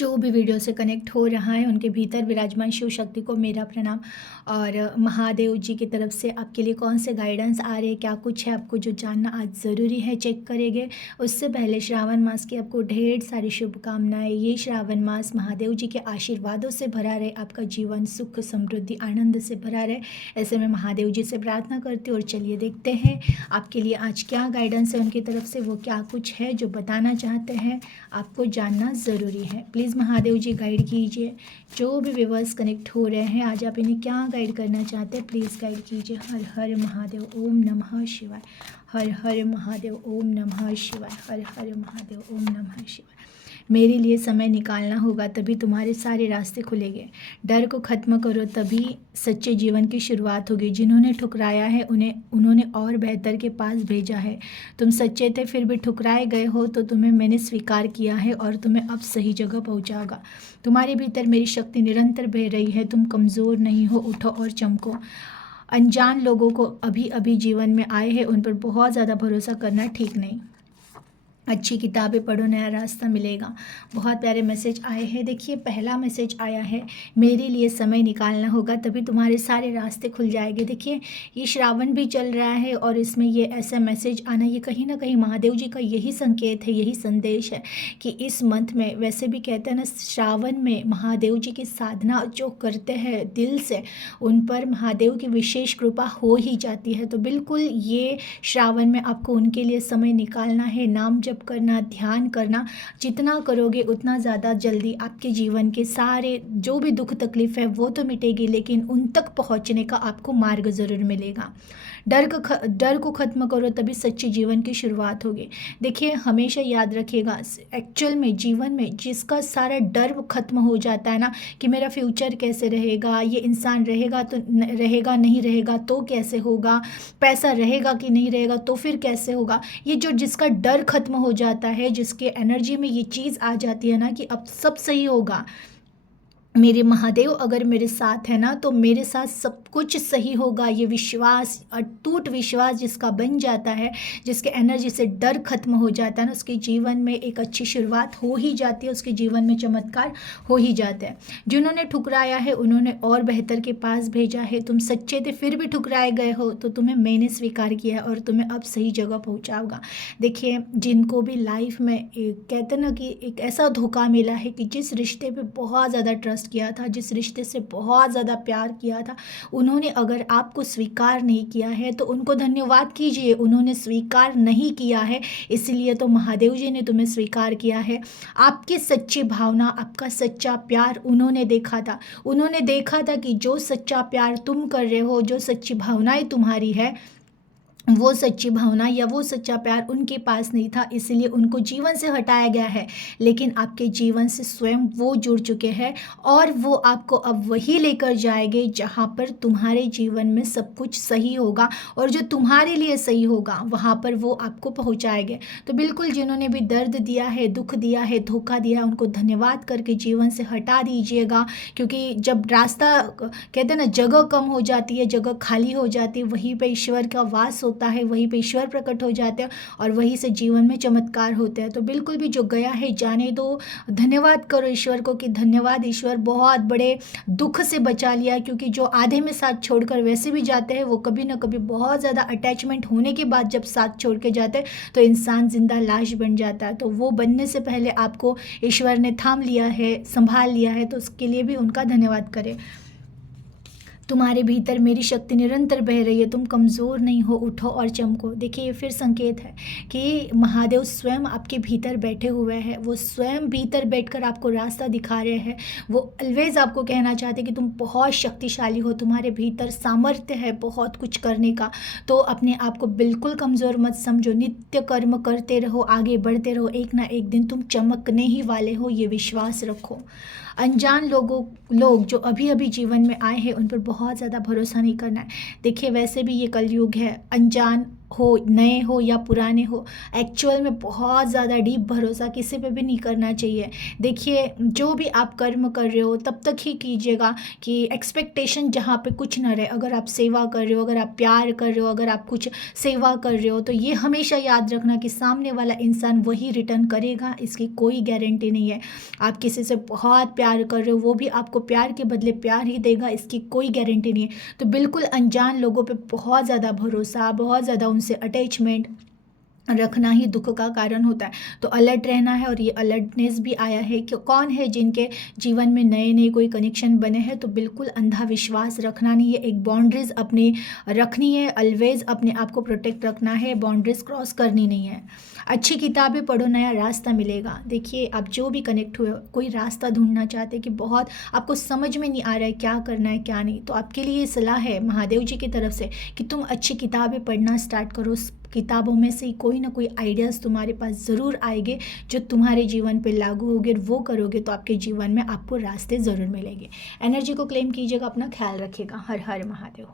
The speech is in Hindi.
जो भी वीडियो से कनेक्ट हो रहा है उनके भीतर विराजमान शिव शक्ति को मेरा प्रणाम। और महादेव जी की तरफ से आपके लिए कौन से गाइडेंस आ रहे हैं, क्या कुछ है आपको जो जानना आज ज़रूरी है, चेक करेंगे। उससे पहले श्रावण मास की आपको ढेर सारी शुभकामनाएं। ये श्रावण मास महादेव जी के आशीर्वादों से भरा रहे, आपका जीवन सुख समृद्धि आनंद से भरा रहे, ऐसे में महादेव जी से प्रार्थना करती हूँ। और चलिए देखते हैं आपके लिए आज क्या गाइडेंस है उनकी तरफ से, वो क्या कुछ है जो बताना चाहते हैं, आपको जानना ज़रूरी है। प्लीज़ महादेव जी गाइड कीजिए। जो भी व्यूअर्स कनेक्ट हो रहे हैं आज आप इन्हें क्या गाइड करना चाहते हैं, प्लीज़ गाइड कीजिए। हर हर महादेव, ओम नमः शिवाय। हर हर महादेव, ओम नमः शिवाय। हर हर महादेव, ओम नमः शिवाय। मेरे लिए समय निकालना होगा तभी तुम्हारे सारे रास्ते खुलेंगे। डर को ख़त्म करो तभी सच्चे जीवन की शुरुआत होगी। जिन्होंने ठुकराया है उन्होंने और बेहतर के पास भेजा है। तुम सच्चे थे फिर भी ठुकराए गए हो तो तुम्हें मैंने स्वीकार किया है और तुम्हें अब सही जगह पहुंचाऊंगा। तुम्हारे भीतर मेरी शक्ति निरंतर बह रही है। तुम कमज़ोर नहीं हो, उठो और चमको। अनजान लोगों को अभी अभी जीवन में आए हैं उन पर बहुत ज़्यादा भरोसा करना ठीक नहीं। अच्छी किताबें पढ़ो, नया रास्ता मिलेगा। बहुत प्यारे मैसेज आए हैं। देखिए पहला मैसेज आया है, मेरे लिए समय निकालना होगा तभी तुम्हारे सारे रास्ते खुल जाएंगे। देखिए ये श्रावण भी चल रहा है और इसमें ये ऐसा मैसेज आना, ये कहीं ना कहीं महादेव जी का यही संकेत है, यही संदेश है कि इस मंथ में, वैसे भी कहते हैं ना श्रावण में महादेव जी की साधना जो करते हैं दिल से, उन पर महादेव की विशेष कृपा हो ही जाती है। तो बिल्कुल ये श्रावण में आपको उनके लिए समय निकालना है, नाम जप करना, ध्यान करना। जितना करोगे उतना ज़्यादा जल्दी आपके जीवन के सारे जो भी दुख तकलीफ है वो तो मिटेगी, लेकिन उन तक पहुंचने का आपको मार्ग ज़रूर मिलेगा। डर को ख़त्म करो तभी सच्चे जीवन की शुरुआत होगी। देखिए हमेशा याद रखिएगा, एक्चुअल में जीवन में जिसका सारा डर ख़त्म हो जाता है ना कि मेरा फ्यूचर कैसे रहेगा, ये इंसान रहेगा तो रहेगा, नहीं रहेगा तो कैसे होगा, पैसा रहेगा कि नहीं रहेगा तो फिर कैसे होगा, ये जो जिसका डर ख़त्म हो जाता है, जिसके एनर्जी में ये चीज़ आ जाती है ना कि अब सब सही होगा, मेरे महादेव अगर मेरे साथ है ना तो मेरे साथ सब कुछ सही होगा, ये विश्वास, अटूट विश्वास जिसका बन जाता है, जिसके एनर्जी से डर खत्म हो जाता है ना, उसके जीवन में एक अच्छी शुरुआत हो ही जाती है, उसके जीवन में चमत्कार हो ही जाता है। जिन्होंने ठुकराया है उन्होंने और बेहतर के पास भेजा है। तुम सच्चे थे फिर भी ठुकराए गए हो तो तुम्हें मैंने स्वीकार किया है और तुम्हें अब सही जगह पहुँचाऊँगा। देखिए जिनको भी लाइफ में कहते ना कि एक ऐसा धोखा मिला है कि जिस रिश्ते पर बहुत ज़्यादा ट्रस्ट किया था, जिस रिश्ते से बहुत ज़्यादा प्यार किया था, उन्होंने अगर आपको स्वीकार नहीं किया है तो उनको धन्यवाद कीजिए। उन्होंने स्वीकार नहीं किया है इसलिए तो महादेव जी ने तुम्हें स्वीकार किया है। आपकी सच्ची भावना, आपका सच्चा प्यार उन्होंने देखा था। उन्होंने देखा था कि जो सच्चा प्यार तुम कर रहे हो, जो सच्ची भावनाएं तुम्हारी है, वो सच्ची भावना या वो सच्चा प्यार उनके पास नहीं था, इसलिए उनको जीवन से हटाया गया है। लेकिन आपके जीवन से स्वयं वो जुड़ चुके हैं और वो आपको अब वही लेकर जाएंगे जहाँ पर तुम्हारे जीवन में सब कुछ सही होगा और जो तुम्हारे लिए सही होगा वहाँ पर वो आपको पहुँचाएंगे। तो बिल्कुल जिन्होंने भी दर्द दिया है, दुख दिया है, धोखा दिया है, उनको धन्यवाद करके जीवन से हटा दीजिएगा। क्योंकि जब रास्ता कहते हैं ना जगह कम हो जाती है, जगह खाली हो जाती है, वहीं पे ईश्वर का वास होता है, वहीं पे ईश्वर प्रकट हो जाते हैं और वहीं से जीवन में चमत्कार होते हैं। तो बिल्कुल भी जो गया है जाने दो, धन्यवाद करो ईश्वर को कि धन्यवाद ईश्वर, बहुत बड़े दुख से बचा लिया। क्योंकि जो आधे में साथ छोड़कर वैसे भी जाते हैं वो कभी ना कभी बहुत ज़्यादा अटैचमेंट होने के बाद जब साथ छोड़ के जाते हैं तो इंसान जिंदा लाश बन जाता है। तो वो बनने से पहले आपको ईश्वर ने थाम लिया है, संभाल लिया है, तो उसके लिए भी उनका धन्यवाद करें। तुम्हारे भीतर मेरी शक्ति निरंतर बह रही है, तुम कमज़ोर नहीं हो, उठो और चमको। देखिए ये फिर संकेत है कि महादेव स्वयं आपके भीतर बैठे हुए हैं, वो स्वयं भीतर बैठकर आपको रास्ता दिखा रहे हैं। वो ऑलवेज आपको कहना चाहते हैं कि तुम बहुत शक्तिशाली हो, तुम्हारे भीतर सामर्थ्य है बहुत कुछ करने का। तो अपने आप को बिल्कुल कमज़ोर मत समझो, नित्य कर्म करते रहो, आगे बढ़ते रहो, एक ना एक दिन तुम चमकने ही वाले हो, ये विश्वास रखो। अनजान लोग जो अभी अभी जीवन में आए हैं उन पर बहुत ज़्यादा भरोसा नहीं करना है। देखिए वैसे भी ये कलयुग है, अनजान हो, नए हो या पुराने हो, एक्चुअल में बहुत ज़्यादा डीप भरोसा किसी पे भी नहीं करना चाहिए। देखिए, जो भी आप कर्म कर रहे हो तब तक ही कीजिएगा कि एक्सपेक्टेशन जहाँ पे कुछ ना रहे। अगर आप सेवा कर रहे हो, अगर आप प्यार कर रहे हो, अगर आप कुछ सेवा कर रहे हो, तो ये हमेशा याद रखना कि सामने वाला इंसान वही रिटर्न करेगा, इसकी कोई गारंटी नहीं है। आप किसी से बहुत प्यार कर रहे हो, वो भी आपको प्यार के बदले प्यार ही देगा, इसकी कोई गारंटी नहीं है। तो बिल्कुल अनजान लोगों पे बहुत ज़्यादा भरोसा, बहुत ज़्यादा उनसे अटैचमेंट रखना ही दुख का कारण होता है। तो अलर्ट रहना है। और ये अलर्टनेस भी आया है कि कौन है जिनके जीवन में नए नए कोई कनेक्शन बने हैं, तो बिल्कुल अंधा विश्वास रखना नहीं है। एक बाउंड्रीज अपनी रखनी है, ऑलवेज अपने आप को प्रोटेक्ट रखना है, बाउंड्रीज क्रॉस करनी नहीं है। अच्छी किताबें पढ़ो, नया रास्ता मिलेगा। देखिए, आप जो भी कनेक्ट हुए, कोई रास्ता ढूंढना चाहते हैं कि बहुत आपको समझ में नहीं आ रहा है क्या करना है क्या नहीं, तो आपके लिए ये सलाह है महादेव जी की तरफ से कि तुम अच्छी किताबें पढ़ना स्टार्ट करो। किताबों में से कोई ना कोई आइडियाज़ तुम्हारे पास ज़रूर आएंगे जो तुम्हारे जीवन पे लागू होंगे। वो करोगे तो आपके जीवन में आपको रास्ते ज़रूर मिलेंगे। एनर्जी को क्लेम कीजिएगा, अपना ख्याल रखिएगा। हर हर महादेव।